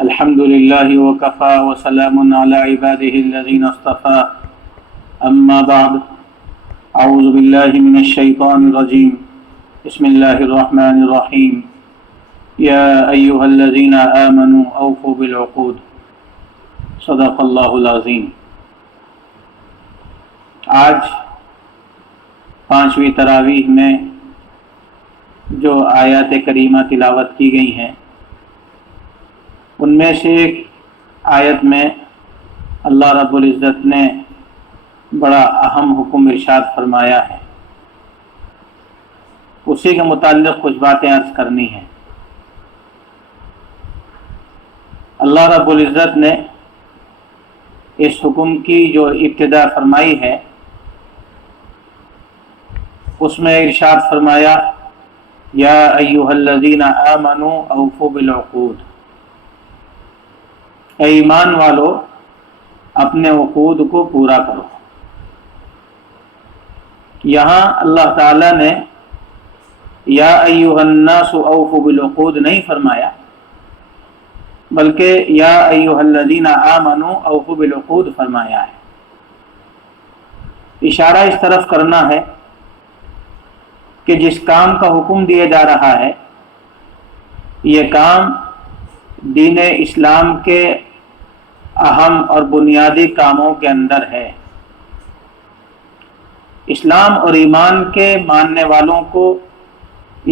الحمد لله وكفى وسلام على عباده الذين اصطفى أما بعد أعوذ بالله من الشيطان الرجيم بسم الله الرحمن الرحيم يا أيها الذين آمنوا أوفوا بالعقود صدق الله العظيم۔ آج پانچویں تراویح میں جو آیات کریمہ تلاوت کی گئی ہیں ان میں سے ایک آیت میں اللہ رب العزت نے بڑا اہم حکم ارشاد فرمایا ہے، اسی کے متعلق کچھ باتیں عرض کرنی ہیں۔ اللہ رب العزت نے اس حکم کی جو ابتدا فرمائی ہے اس میں ارشاد فرمایا یا ایھا الذین آمنوا اوفوا بالعقود، اے ایمان والو اپنے عقود کو پورا کرو۔ یہاں اللہ تعالیٰ نے یا ایھا الناس اوفوا بالعقود نہیں فرمایا، بلکہ یا ایھا الذین آمنوا اوفوا بالعقود فرمایا ہے۔ اشارہ اس طرف کرنا ہے کہ جس کام کا حکم دیا جا رہا ہے یہ کام دین اسلام کے اہم اور بنیادی کاموں کے اندر ہے۔ اسلام اور ایمان کے ماننے والوں کو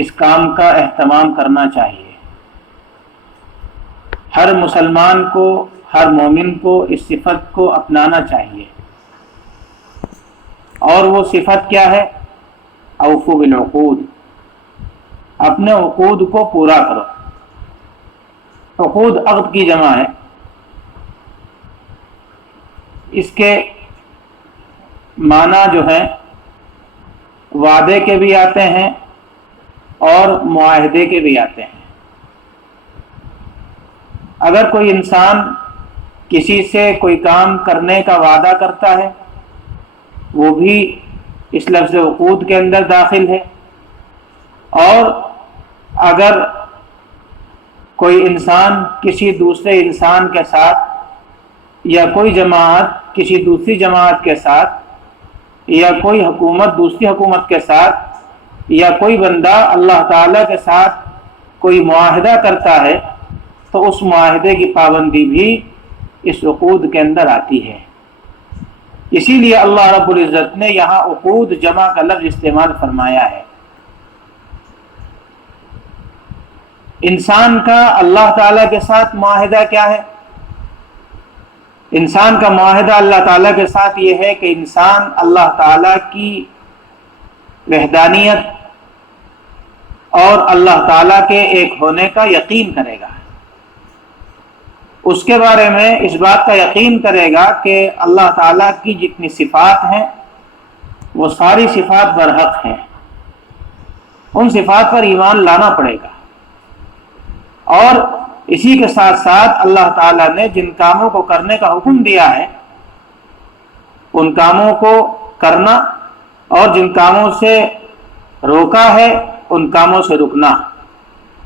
اس کام کا اہتمام کرنا چاہیے۔ ہر مسلمان کو، ہر مومن کو اس صفت کو اپنانا چاہیے، اور وہ صفت کیا ہے؟ اوفوا بالعقود، اپنے عقود کو پورا کرو۔ عقود عقد کی جمع ہے، اس کے معنی جو ہیں وعدے کے بھی آتے ہیں اور معاہدے کے بھی آتے ہیں۔ اگر کوئی انسان کسی سے کوئی کام کرنے کا وعدہ کرتا ہے وہ بھی اس لفظ عقود کے اندر داخل ہے، اور اگر کوئی انسان کسی دوسرے انسان کے ساتھ یا کوئی جماعت کسی دوسری جماعت کے ساتھ یا کوئی حکومت دوسری حکومت کے ساتھ یا کوئی بندہ اللہ تعالیٰ کے ساتھ کوئی معاہدہ کرتا ہے تو اس معاہدے کی پابندی بھی اس عقود کے اندر آتی ہے۔ اسی لیے اللہ رب العزت نے یہاں عقود جمع کا لفظ استعمال فرمایا ہے۔ انسان کا اللہ تعالیٰ کے ساتھ معاہدہ کیا ہے؟ انسان کا معاہدہ اللہ تعالیٰ کے ساتھ یہ ہے کہ انسان اللہ تعالیٰ کی وحدانیت اور اللہ تعالیٰ کے ایک ہونے کا یقین کرے گا، اس کے بارے میں اس بات کا یقین کرے گا کہ اللہ تعالیٰ کی جتنی صفات ہیں وہ ساری صفات برحق ہیں، ان صفات پر ایمان لانا پڑے گا۔ اور اسی کے ساتھ ساتھ اللہ تعالیٰ نے جن کاموں کو کرنے کا حکم دیا ہے ان کاموں کو کرنا، اور جن کاموں سے روکا ہے ان کاموں سے رکنا،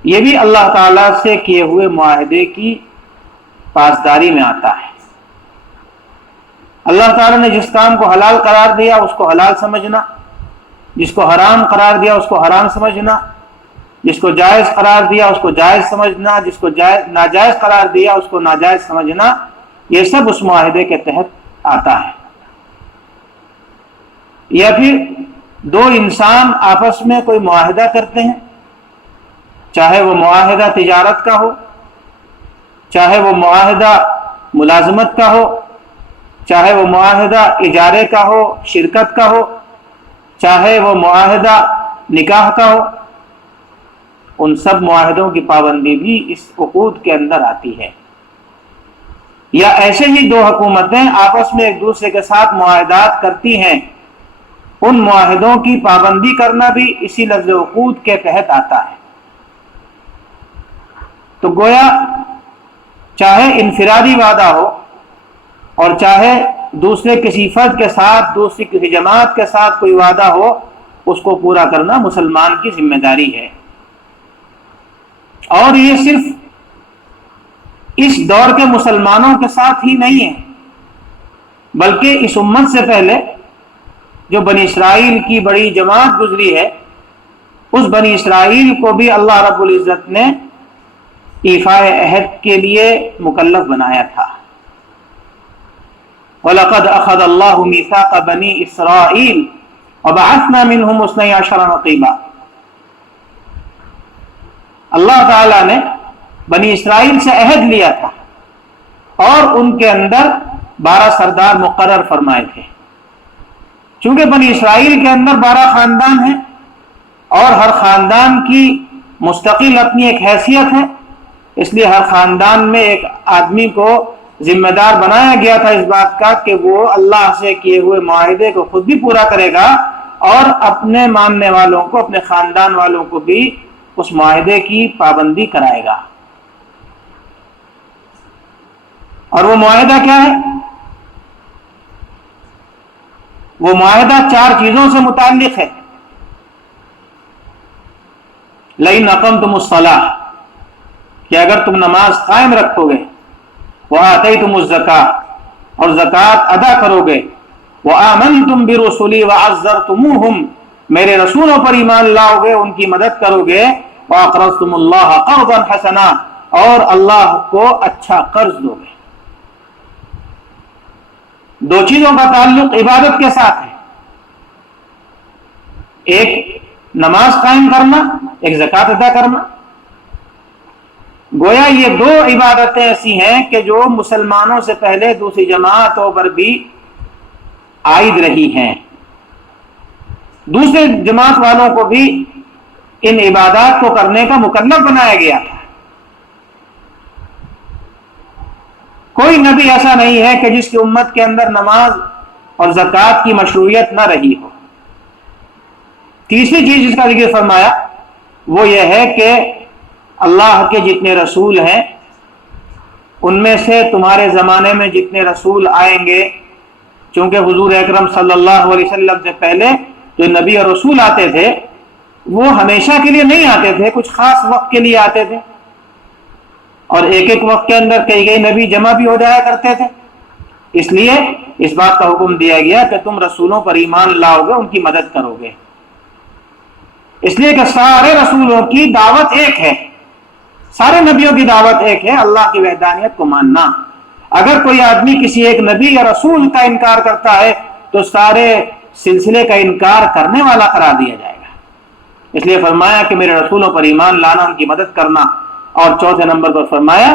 یہ بھی اللہ تعالیٰ سے کیے ہوئے معاہدے کی پاسداری میں آتا ہے۔ اللہ تعالیٰ نے جس کام کو حلال قرار دیا اس کو حلال سمجھنا، جس کو حرام قرار دیا اس کو حرام سمجھنا، جس کو جائز قرار دیا اس کو جائز سمجھنا، جس کو ناجائز قرار دیا اس کو ناجائز سمجھنا، یہ سب اس معاہدے کے تحت آتا ہے۔ یا پھر دو انسان آپس میں کوئی معاہدہ کرتے ہیں، چاہے وہ معاہدہ تجارت کا ہو، چاہے وہ معاہدہ ملازمت کا ہو، چاہے وہ معاہدہ اجارے کا ہو، شرکت کا ہو، چاہے وہ معاہدہ نکاح کا ہو، ان سب معاہدوں کی پابندی بھی اس عقود کے اندر آتی ہے۔ یا ایسے ہی دو حکومتیں آپس میں ایک دوسرے کے ساتھ معاہدات کرتی ہیں، ان معاہدوں کی پابندی کرنا بھی اسی لفظ عقود کے تحت آتا ہے۔ تو گویا چاہے انفرادی وعدہ ہو اور چاہے دوسرے کسی فرد کے ساتھ، دوسری کسی جماعت کے ساتھ کوئی وعدہ ہو، اس کو پورا کرنا مسلمان کی ذمہ داری ہے۔ اور یہ صرف اس دور کے مسلمانوں کے ساتھ ہی نہیں ہے، بلکہ اس امت سے پہلے جو بنی اسرائیل کی بڑی جماعت گزری ہے، اس بنی اسرائیل کو بھی اللہ رب العزت نے ایفاء عہد کے لیے مکلف بنایا تھا۔ وَلَقَدْ أَخَذَ اللَّهُ مِيثَاقَ بَنِي إِسْرَائِيلَ وَبَعَثْنَا مِنْهُمْ 12 نقیبا۔ اللہ تعالیٰ نے بنی اسرائیل سے عہد لیا تھا اور ان کے اندر 12 سردار مقرر فرمائے تھے۔ چونکہ بنی اسرائیل کے اندر 12 خاندان ہیں اور ہر خاندان کی مستقل اپنی ایک حیثیت ہے، اس لیے ہر خاندان میں ایک آدمی کو ذمہ دار بنایا گیا تھا اس بات کا کہ وہ اللہ سے کیے ہوئے معاہدے کو خود بھی پورا کرے گا اور اپنے ماننے والوں کو، اپنے خاندان والوں کو بھی اس معاہدے کی پابندی کرائے گا۔ اور وہ معاہدہ کیا ہے؟ وہ معاہدہ 4 چیزوں سے متعلق ہے۔ لئن اقمتم الصلاۃ، کہ اگر تم نماز قائم رکھو گے، وآتیتم الزکاۃ، اور زکوٰۃ ادا کرو گے، وآمنتم برسلی وعزرتموہم، میرے رسولوں پر ایمان لاؤ گے، ان کی مدد کرو گے، وأقرضتم اللہ قرضا حسنا، اور اللہ کو اچھا قرض دو گے۔ 2 چیزوں کا تعلق عبادت کے ساتھ ہے، ایک نماز قائم کرنا، ایک زکوٰۃ ادا کرنا۔ گویا یہ 2 عبادتیں ایسی ہیں کہ جو مسلمانوں سے پہلے دوسری جماعتوں پر بھی عائد رہی ہیں، دوسرے جماعت والوں کو بھی ان عبادات کو کرنے کا مکلف بنایا گیا تھا۔ کوئی نبی ایسا نہیں ہے کہ جس کی امت کے اندر نماز اور زکوٰۃ کی مشروعیت نہ رہی ہو۔ تیسری چیز جس کا ذکر فرمایا وہ یہ ہے کہ اللہ کے جتنے رسول ہیں ان میں سے تمہارے زمانے میں جتنے رسول آئیں گے، چونکہ حضور اکرم صلی اللہ علیہ وسلم سے پہلے جو نبی اور رسول آتے تھے وہ ہمیشہ کے لیے نہیں آتے تھے، کچھ خاص وقت کے لیے آتے تھے، اور ایک وقت کے اندر کئی نبی جمع بھی ہو جایا کرتے تھے۔ اس لیے اس بات کا حکم دیا گیا کہ تم رسولوں پر ایمان لاؤ گے، ان کی مدد کرو گے، اس لیے کہ سارے رسولوں کی دعوت ایک ہے، سارے نبیوں کی دعوت ایک ہے، اللہ کی وحدانیت کو ماننا۔ اگر کوئی آدمی کسی ایک نبی یا رسول کا انکار کرتا ہے تو سارے سلسلے کا انکار کرنے والا قرار دیا جائے گا۔ اس لیے فرمایا کہ میرے رسولوں پر ایمان لانا، ان کی مدد کرنا، اور چوتھے نمبر پر فرمایا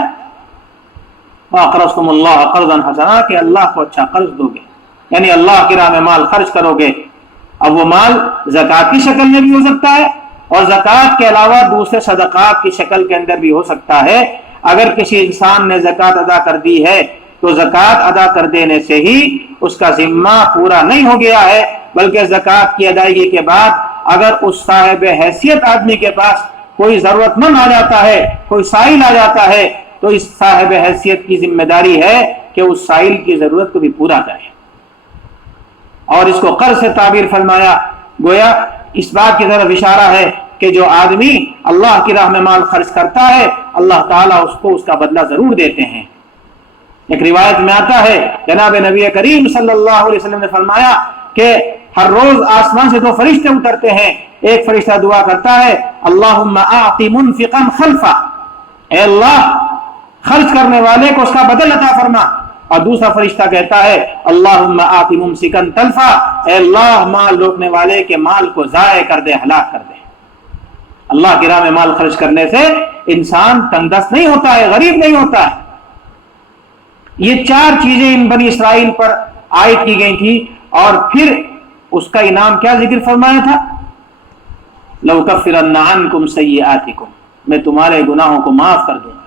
وَأَقْرَضْتُمُ اللَّهَ قَرْضًا حَسَنًا، کہ اللہ کو اچھا قرض دو گے، یعنی اللہ کی راہ میں مال خرچ کرو گے۔ اب وہ مال زکوٰۃ کی شکل میں بھی ہو سکتا ہے اور زکوٰۃ کے علاوہ دوسرے صدقات کی شکل کے اندر بھی ہو سکتا ہے۔ اگر کسی انسان نے زکوٰۃ ادا کر دی ہے تو زکوٰۃ ادا کر دینے سے ہی اس کا ذمہ پورا نہیں ہو گیا ہے، بلکہ زکوٰۃ کی ادائیگی کے بعد اگر اس صاحب حیثیت آدمی کے پاس کوئی ضرورت مند آ جاتا ہے، کوئی سائل آ جاتا ہے، تو اس صاحب حیثیت کی ذمہ داری ہے کہ اس سائل کی ضرورت کو بھی پورا کرے، اور اس کو قرض سے تعبیر فرمایا۔ گویا اس بات کی طرف اشارہ ہے کہ جو آدمی اللہ کی راہ میں مال خرچ کرتا ہے اللہ تعالیٰ اس کو اس کا بدلہ ضرور دیتے ہیں۔ ایک روایت میں آتا ہے جناب نبی کریم صلی اللہ علیہ وسلم نے فرمایا کہ ہر روز آسمان سے 2 فرشتے اترتے ہیں، ایک فرشتہ دعا کرتا ہے اللہم اعط منفقا خلفا، اے اللہ خرچ کرنے والے کو اس کا بدل عطا فرما، اور دوسرا فرشتہ کہتا ہے اللہم آت ممسکا تلفا، اے اللہ مال روکنے والے کے مال کو ضائع کر دے، ہلاک کر دے۔ اللہ کی راہ میں مال خرچ کرنے سے انسان تنگ دست نہیں ہوتا ہے، غریب نہیں ہوتا ہے۔ یہ 4 چیزیں ان بنی اسرائیل پر عائد کی گئی تھی، اور پھر اس کا انعام کیا ذکر فرمایا تھا؟ لَأُكَفِّرَنَّ عَنْكُمْ سَيِّئَاتِكُمْ، میں تمہارے گناہوں کو معاف کر دوں گا،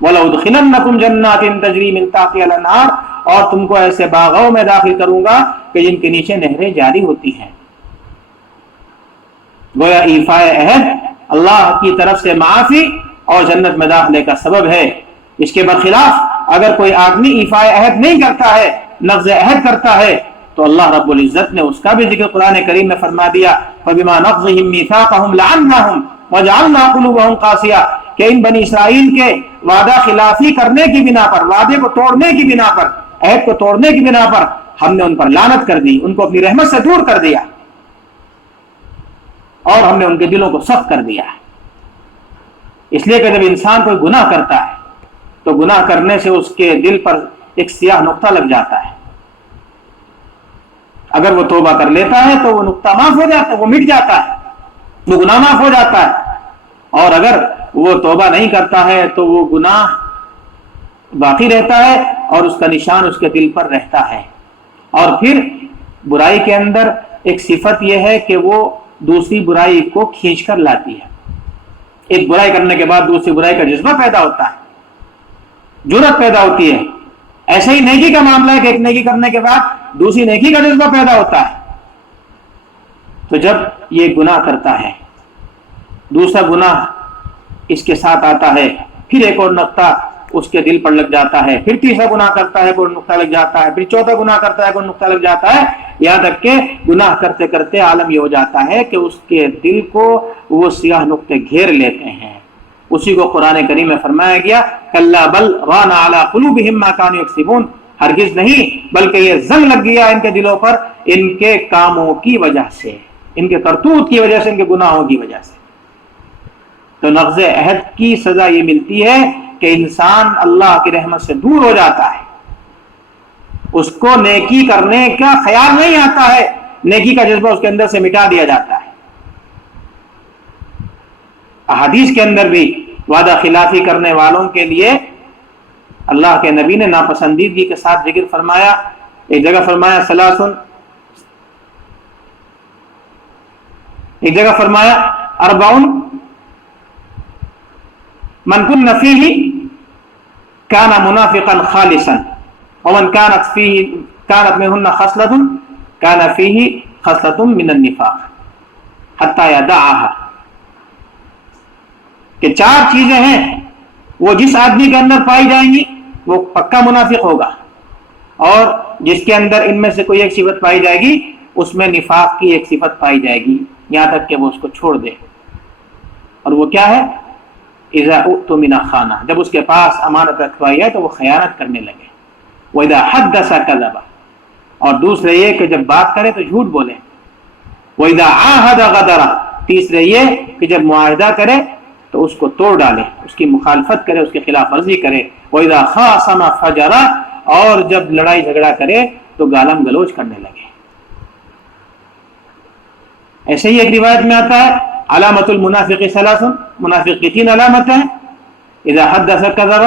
وَلَأُدْخِلَنَّكُمْ جَنَّاتٍ تَجْرِي مِن تَحْتِهَا الْأَنْهَارُ، اور تم کو ایسے باغوں میں داخل کروں گا کہ جن کے نیچے نہریں جاری ہوتی ہیں۔ گویا ایفاء عہد اللہ کی طرف سے معافی اور جنت میں داخلے کا سبب ہے۔ اس کے برخلاف اگر کوئی آدمی ایفاء عہد نہیں کرتا ہے، نقض عہد کرتا ہے، تو اللہ رب العزت نے اس کا بھی ذکر قرآن کریم میں فرما دیا فَبِمَا نَقْضِهِمْ مِيثَاقَهُمْ لَعَنَّاهُمْ وَجَعَلْنَا قُلُوبَهُمْ قَاسِيَةً، کہ ان بنی اسرائیل کے وعدہ خلافی کرنے کی بنا پر، وعدے کو توڑنے کی بنا پر، عہد کو توڑنے کی بنا پر ہم نے ان پر لعنت کر دی، ان کو اپنی رحمت سے دور کر دیا، اور ہم نے ان کے دلوں کو سخت کر دیا۔ اس لیے کہ جب انسان کوئی گناہ کرتا ہے تو گناہ کرنے سے اس کے دل پر ایک سیاہ نقطہ لگ جاتا ہے۔ اگر وہ توبہ کر لیتا ہے تو وہ نقطہ معاف ہو جاتا ہے، وہ مٹ جاتا ہے، وہ گناہ معاف ہو جاتا ہے، اور اگر وہ توبہ نہیں کرتا ہے تو وہ گناہ باقی رہتا ہے اور اس کا نشان اس کے دل پر رہتا ہے۔ اور پھر برائی کے اندر ایک صفت یہ ہے کہ وہ دوسری برائی کو کھینچ کر لاتی ہے۔ ایک برائی کرنے کے بعد دوسری برائی کا جذبہ پیدا ہوتا ہے، جرأت پیدا ہوتی ہے۔ ایسے ہی نیکی کا معاملہ ہے کہ ایک نیکی کرنے کے بعد دوسری نیکی کا جذبہ پیدا ہوتا ہے۔ تو جب یہ گناہ کرتا ہے، دوسرا گناہ اس کے ساتھ آتا ہے، پھر ایک اور نقطہ اس کے دل پر لگ جاتا ہے، پھر تیسرا گناہ کرتا ہے کوئی نقطہ لگ جاتا ہے، پھر چوتھا گناہ کرتا ہے کوئی نقطہ لگ جاتا ہے، یہاں تک کہ گناہ کرتے کرتے عالم یہ ہو جاتا ہے کہ اس کے دل کو وہ سیاہ نقطے گھیر لیتے ہیں۔ اسی کو قرآن کریم میں فرمایا گیا، کلا بل ران علی قلوبہم ما کانوا یکسبون، ہرگز نہیں بلکہ یہ زنگ لگ گیا ان کے دلوں پر ان کے کاموں کی وجہ سے، ان کے کرتوت کی وجہ سے، ان کے گناہوں کی وجہ سے۔ تو نقض عہد کی سزا یہ ملتی ہے کہ انسان اللہ کی رحمت سے دور ہو جاتا ہے، اس کو نیکی کرنے کا خیال نہیں آتا ہے، نیکی کا جذبہ اس کے اندر سے مٹا دیا جاتا ہے۔ احادیث کے اندر بھی وعدہ خلافی کرنے والوں کے لیے اللہ کے نبی نے ناپسندیدگی کے ساتھ ذکر فرمایا۔ ایک جگہ فرمایا ثلاثن، ایک جگہ فرمایا اربعن من کن فیہ کان منافقا خالصا ومن کانت منہن خصلۃ کان فیہ خصلۃ من النفاق حتی یدعها، کہ چار چیزیں ہیں وہ جس آدمی کے اندر پائی جائیں گی وہ پکا منافق ہوگا، اور جس کے اندر ان میں سے کوئی ایک صفت پائی جائے گی اس میں نفاق کی ایک صفت پائی جائے گی، یہاں تک کہ وہ اس کو چھوڑ دے۔ اور وہ کیا ہے؟ اذا اؤتمن خانہ، جب اس کے پاس امانت رکھوائی ہے تو وہ خیانت کرنے لگے۔ واذا حدث کذب، اور دوسرے یہ کہ جب بات کرے تو جھوٹ بولے۔ واذا عاہد غدر، تیسرے یہ کہ جب معاہدہ کرے تو اس کو توڑ ڈالے، اس کی مخالفت کرے، اس کی خلاف ورزی کرے۔ واذا خاصم فجر، اور جب لڑائی جھگڑا کرے تو گالم گلوچ کرنے لگے۔ ایسے ہی ایک روایت میں آتا ہے علامت المنافق ثلاث، منافق کی تین علامتیں ہیں، اذا حدث کذب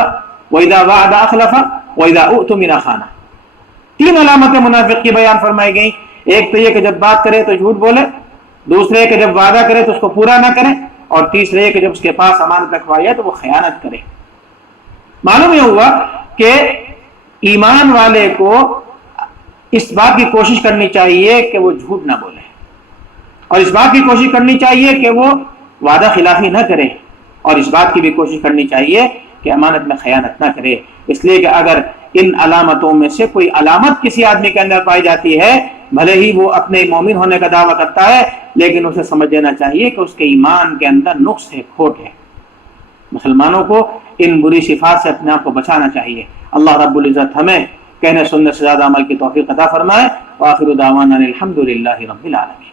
واذا وعد اخلف واذا اؤتمن خان۔ تین علامتیں منافق کی بیان فرمائی گئی، ایک تو یہ کہ جب بات کرے تو جھوٹ بولے، دوسرے کہ جب وعدہ کرے تو اس کو پورا نہ کرے، اور تیسرے یہ کہ جب اس کے پاس امانت رکھوائی ہے تو وہ خیانت کرے۔ معلوم یہ ہوا کہ ایمان والے کو اس بات کی کوشش کرنی چاہیے کہ وہ جھوٹ نہ بولے، اور اس بات کی کوشش کرنی چاہیے کہ وہ وعدہ خلافی نہ کرے، اور اس بات کی بھی کوشش کرنی چاہیے کہ امانت میں خیانت نہ کرے۔ اس لیے کہ اگر ان علامتوں میں سے کوئی علامت کسی آدمی کے اندر پائی جاتی ہے، بھلے ہی وہ اپنے مومن ہونے کا دعویٰ کرتا ہے، لیکن اسے سمجھ لینا چاہیے کہ اس کے ایمان کے اندر نقص ہے، کھوٹ ہے۔ مسلمانوں کو ان بری صفات سے اپنے آپ کو بچانا چاہیے۔ اللہ رب العزت ہمیں کہنے سننے سے زیادہ عمل کی توفیق عطا فرمائے۔ وآخر دعوانا الحمد للہ رب العالمین۔